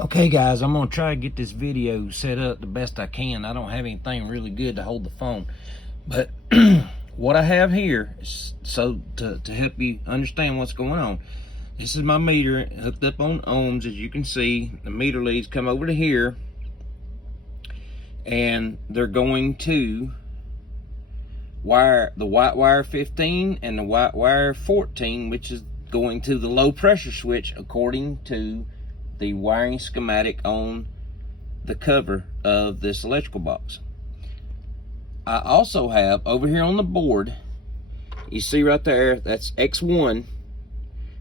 Okay guys, I'm gonna try to get this video set up the best I can. I don't have anything really good to hold the phone, but what I have here is to help you understand what's going on. This is my meter hooked up on ohms. As you can see, the meter leads come over to here, and they're going to wire the white wire 15 and the white wire 14, which is going to the low pressure switch according to the wiring schematic on the cover of this electrical box. I also have over here on the board, you see right there, that's X1,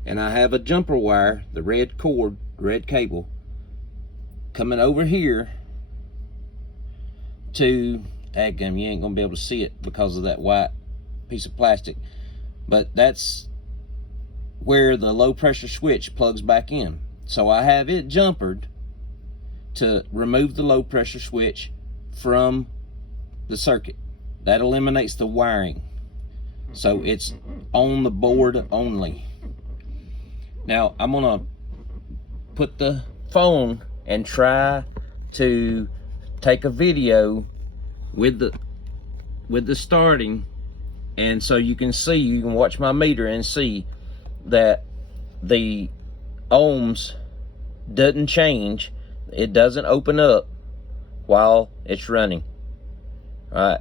and I have a jumper wire, the red cord, red cable, coming over here to, dadgum, you ain't gonna be able to see it because of that white piece of plastic, but that's where the low pressure switch plugs back in. So I have it jumpered to remove the low pressure switch from the circuit. That eliminates the wiring. So it's on the board only. Now I'm gonna put the phone and try to take a video with the starting, and so you can see, you can watch my meter and see that the ohms doesn't change. It doesn't open up while it's running. All right,